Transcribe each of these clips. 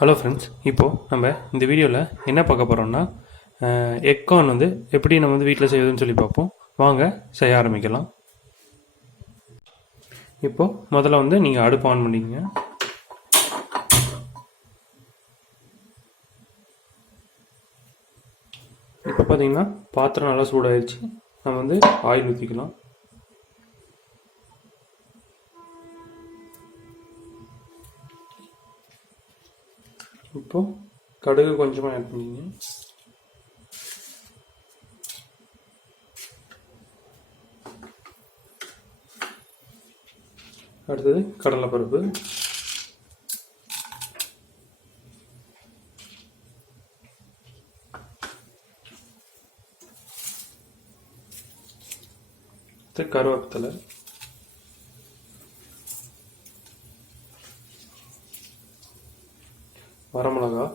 Hello friends, இப்போது நம்ம இந்த வீடியோவில் என்ன பார்க்க போகிறோம்னா எக்கார்ன் எப்படி நம்ம வீட்டில் செய்வதுன்னு சொல்லி பார்ப்போம். வாங்க செய்ய ஆரம்பிக்கலாம். இப்போது முதல்ல நீங்கள் அடுப்பு ஆன் பண்ணிக்கங்க. இப்போ பார்த்தீங்கன்னா பாத்திரம் நல்லா சூடாகிடுச்சு. நம்ம ஆயில் ஊற்றிக்கலாம். இப்போ கடுகு கொஞ்சமாக ஆட் பண்ணிங்க. அடுத்தது கடலைப்பருப்பு, கருவேப்பிலை, வரமிளகா,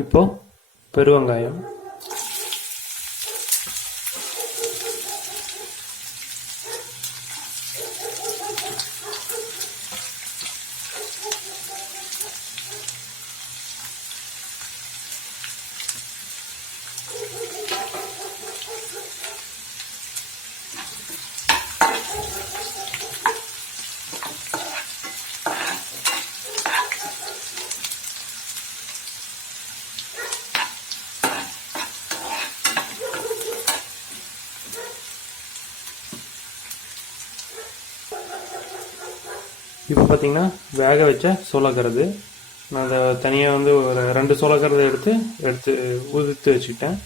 இப்போ பெருவெங்காயம், இப்போ பார்த்தீங்கன்னா வேக வச்ச சோளக்கருது. நான் அதை தனியாக ஒரு 2 சோளக்கருதை எடுத்து உதிர்த்து வச்சுக்கிட்டேன்.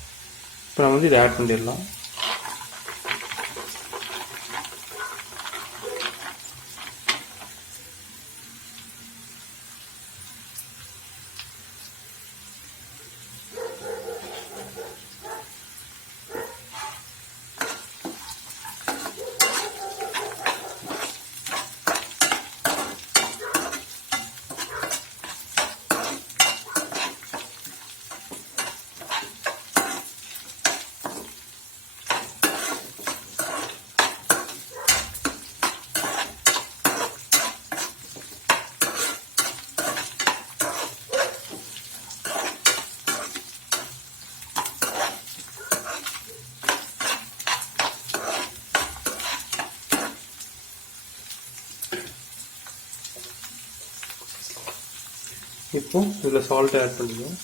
இப்போ நான் இதை ஆட் பண்ணிடலாம். இப்போ இதில் சால்ட் ஆட் பண்ணிக்கணும்.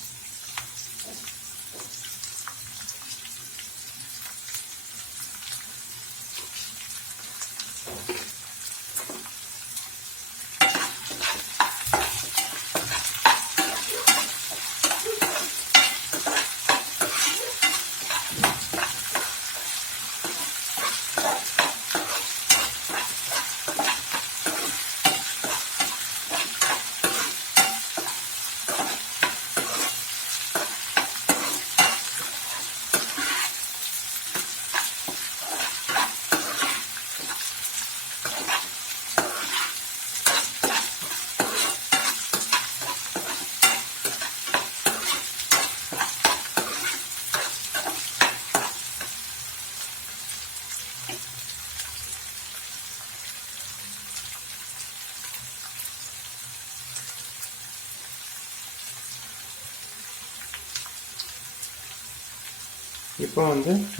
இப்போ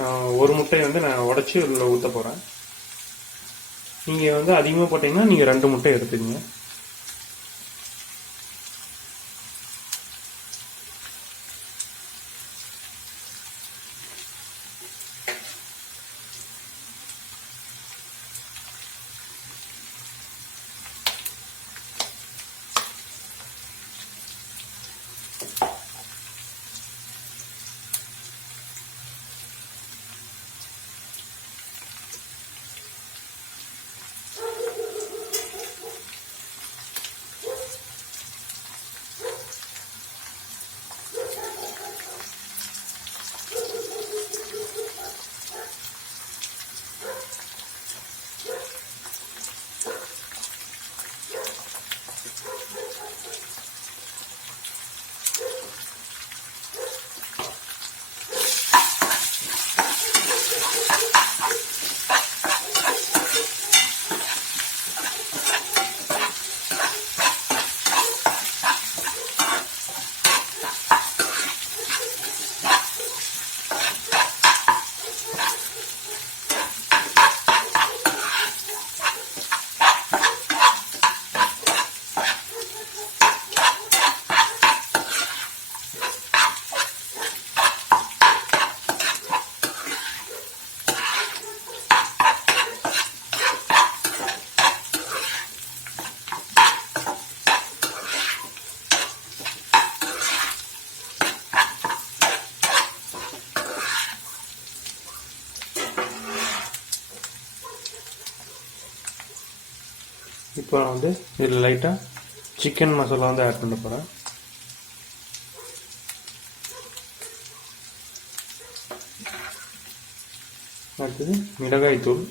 நான் ஒரு முட்டையை நான் உடச்சி இதில் ஊற்ற போகிறேன். நீங்கள் அதிகமாக போட்டிங்கன்னா நீங்கள் 2 முட்டை எடுத்துக்கங்க. இப்போ நான் வந்து இதில் லைட்டாக சிக்கன் மசாலா வந்து ஆட் பண்ண போகிறேன். அடுத்தது மிளகாய் தூள்,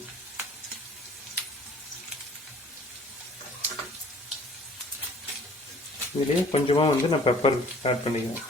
இதுலேயே கொஞ்சமாக வந்து நான் பெப்பர் ஆட் பண்ணிக்கிறேன்.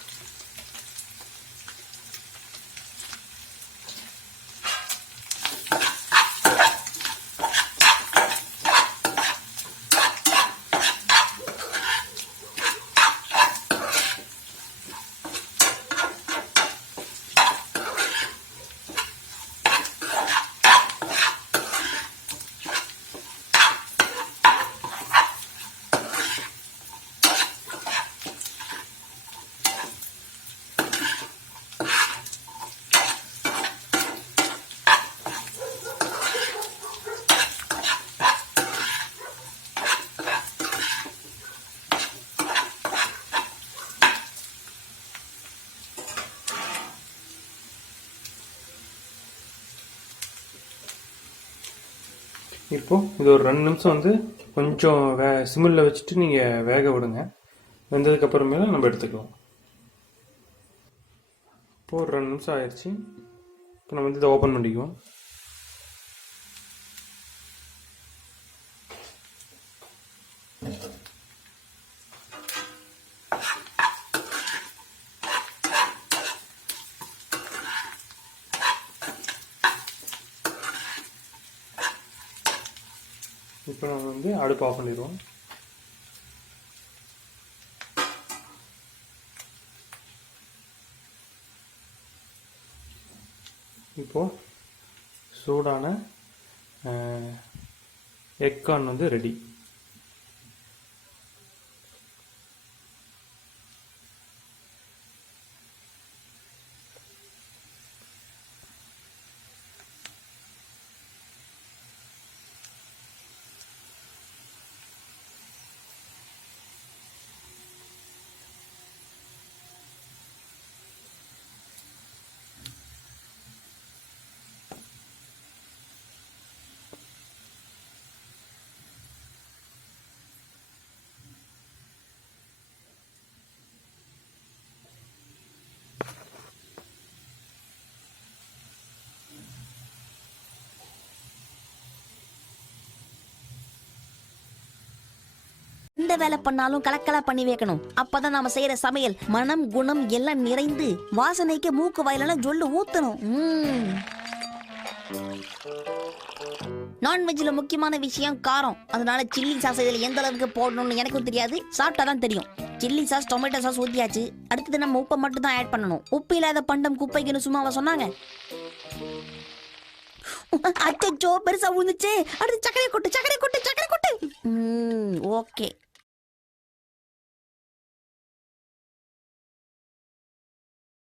இப்போது இது ஒரு 2 நிமிஷம் வந்து கொஞ்சம் சிம்மில் வச்சுட்டு நீங்கள் வேக விடுங்க. வெந்ததுக்கப்புறமேல நம்ம எடுத்துக்கலாம். இப்போது ஒரு 2 நிமிஷம் ஆயிடுச்சு. இப்போ நம்ம வந்து இதை ஓப்பன் பண்ணிக்குவோம். இப்போ நம்ம வந்து அடுப்பு ஆஃப் பண்ணிடுவோம். இப்போது சூடான எக் கார்ன் வந்து ரெடி. எந்த வேலை பண்ணாலும் கலக்கலா பண்ணி வைக்கணும். அப்பதான் நாம செய்யற சமையல் மனம் குணம் எல்லாம் நிறைந்து வாசனைக்கு மூக்கு வாயிலெல்லாம் ஜொல்லு ஊத்தணும். நான்வெஜ்ல முக்கியமான விஷயம் காரம். அதனால சில்லி சாஸ் இதுல எந்த அளவுக்கு போடணும்னு எனக்கும் தெரியாது, சாப்பிட்டாதான் தெரியும். சில்லி சாஸ் டொமேட்டோ சாஸ் ஊத்தியாச்சு. அடுத்தது நம்ம உப்பை மட்டும் தான் ஆட் பண்ணணும். உப்பு இல்லாத பண்டம் குப்பைக்குன்னு சும்மாவா சொன்னாங்க? அச்சோ பெருசா விழுந்துச்சு. அடுத்து சக்கரை கொட்டு. ஓகே.